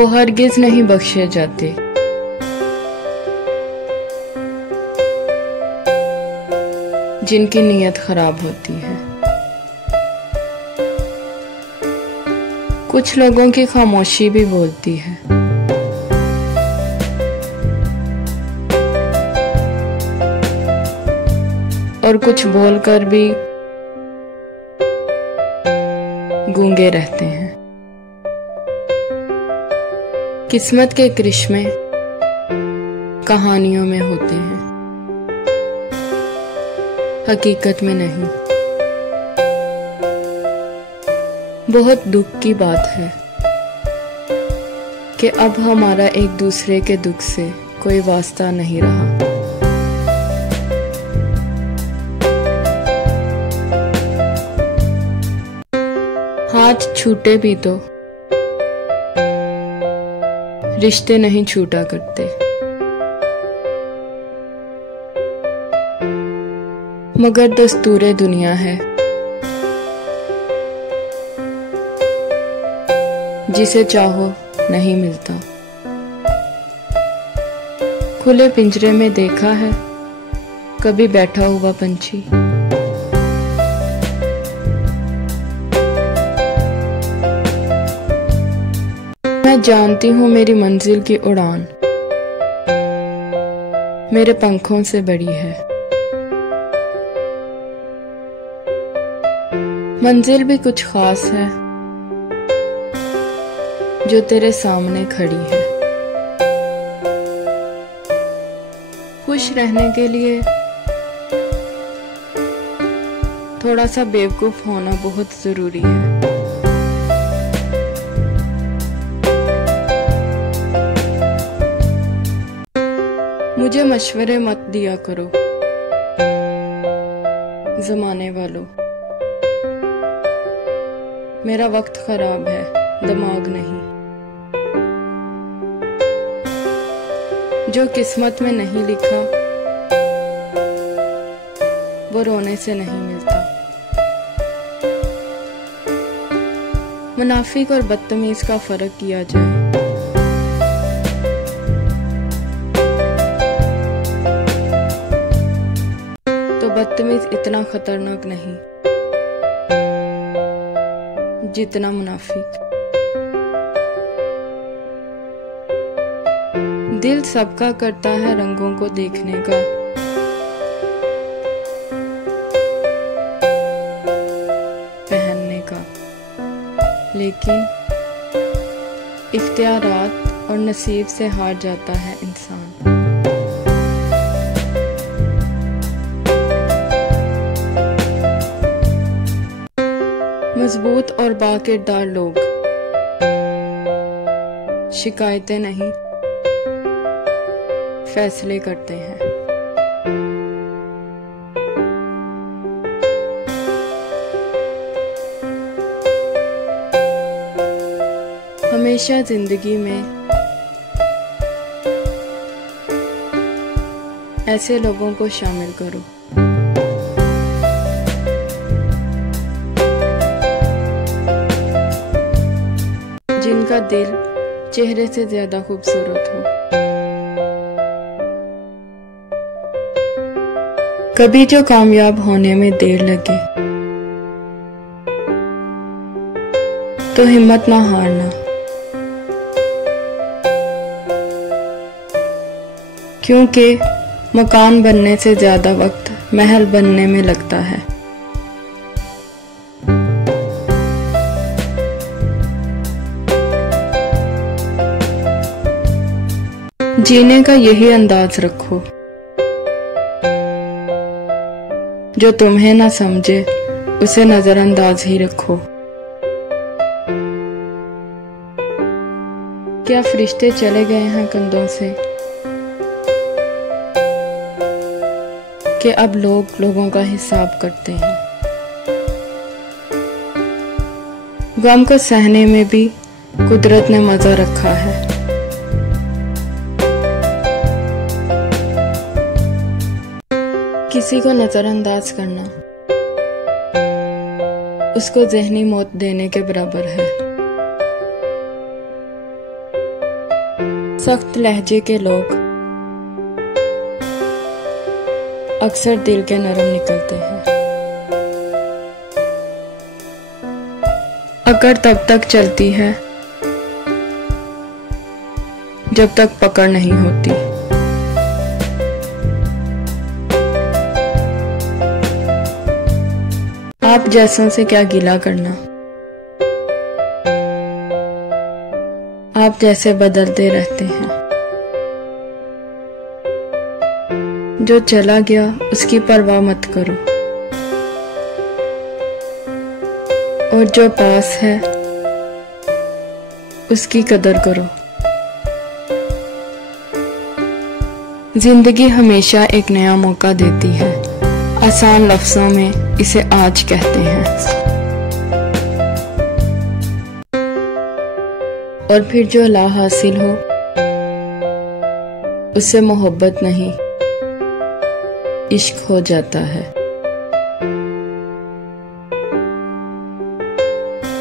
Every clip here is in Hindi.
वो हरगिज नहीं बख्शे जाते। जिनकी नीयत खराब होती है। कुछ लोगों की खामोशी भी बोलती है। और कुछ बोलकर भी गूंगे रहते हैं। किस्मत के करिश्मे कहानियों में होते हैं, हकीकत में नहीं। बहुत दुख की बात है कि अब हमारा एक दूसरे के दुख से कोई वास्ता नहीं रहा। हाथ छूटे भी तो रिश्ते नहीं छूटा करते। मगर दस्तूरे दुनिया है, जिसे चाहो नहीं मिलता। खुले पिंजरे में देखा है कभी बैठा हुआ पंछी। मैं जानती हूँ मेरी मंजिल की उड़ान मेरे पंखों से बड़ी है। मंजिल भी कुछ खास है जो तेरे सामने खड़ी है। खुश रहने के लिए थोड़ा सा बेवकूफ होना बहुत जरूरी है। मुझे मशवरे मत दिया करो जमाने वालों। मेरा वक्त खराब है, दिमाग नहीं। जो किस्मत में नहीं लिखा वो रोने से नहीं मिलता। मुनाफिक और बदतमीज का फर्क किया जाए तो बदतमीज इतना खतरनाक नहीं जितना मुनाफिक। दिल सबका करता है रंगों को देखने का, पहनने का, लेकिन इख्तियारात और नसीब से हार जाता है इंसान। मजबूत और बाकिरदार लोग शिकायतें नहीं फैसले करते हैं। हमेशा जिंदगी में ऐसे लोगों को शामिल करो जिनका दिल चेहरे से ज्यादा खूबसूरत हो। कभी जो कामयाब होने में देर लगे तो हिम्मत ना हारना, क्योंकि मकान बनने से ज्यादा वक्त महल बनने में लगता है। जीने का यही अंदाज रखो, जो तुम्हें ना समझे उसे नजरअंदाज ही रखो। क्या फरिश्ते चले गए हैं कंधों से कि अब लोग लोगों का हिसाब करते हैं। गम को सहने में भी कुदरत ने मजा रखा है। किसी को नजरअंदाज करना उसको ज़हनी मौत देने के बराबर है। सख्त लहजे के लोग अक्सर दिल के नरम निकलते हैं। अकड़ तब तक चलती है जब तक पकड़ नहीं होती। आप जैसों से क्या गिला करना, आप जैसे बदलते रहते हैं। जो चला गया उसकी परवाह मत करो, और जो पास है उसकी कदर करो। जिंदगी हमेशा एक नया मौका देती है, आसान लफ्जों में इसे आज कहते हैं। और फिर जो ला हासिल हो उससे मोहब्बत नहीं इश्क हो जाता है।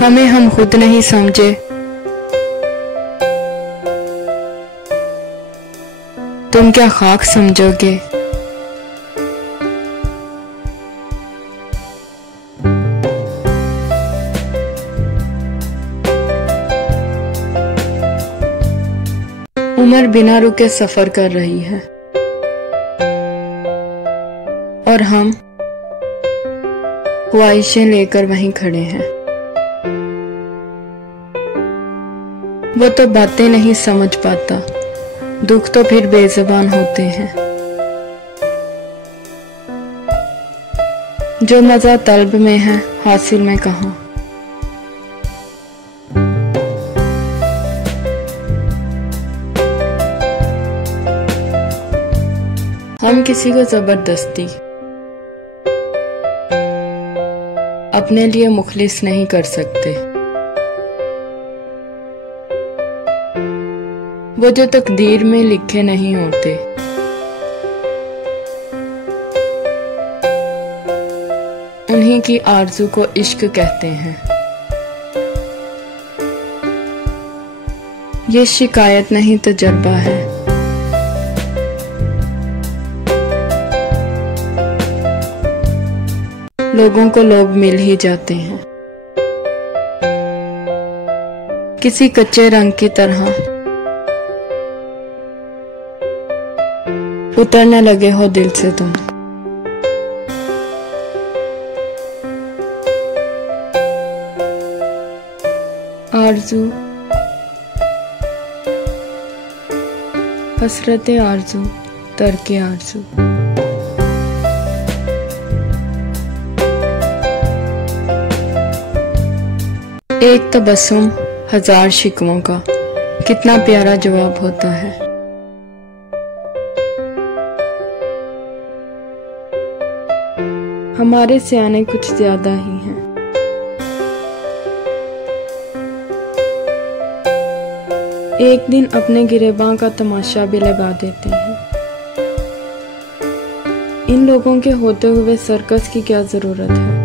हमें हम खुद नहीं समझे तुम क्या खाक समझोगे। उम्र बिना रुके सफर कर रही है और हम ख्वाहिशें लेकर वहीं खड़े हैं। वो तो बातें नहीं समझ पाता, दुख तो फिर बेज़बान होते हैं। जो मजा तलब में है हासिल में कहाँ। हम किसी को जबरदस्ती अपने लिए मुखलिस नहीं कर सकते। वो जो तकदीर में लिखे नहीं होते। उन्हीं की आरज़ू को इश्क कहते हैं। ये शिकायत नहीं तजर्बा है। लोगों को लोग मिल ही जाते हैं, किसी कच्चे रंग की तरह। उतरने लगे हो दिल से तुम। आरज़ू, हसरते आरज़ू, तरके आरज़ू। एक तबस्सुम हजार शिकवों का कितना प्यारा जवाब होता है। हमारे सियाने कुछ ज्यादा ही हैं। एक दिन अपने गिरेबां का तमाशा भी लगा देते हैं। इन लोगों के होते हुए सर्कस की क्या जरूरत है।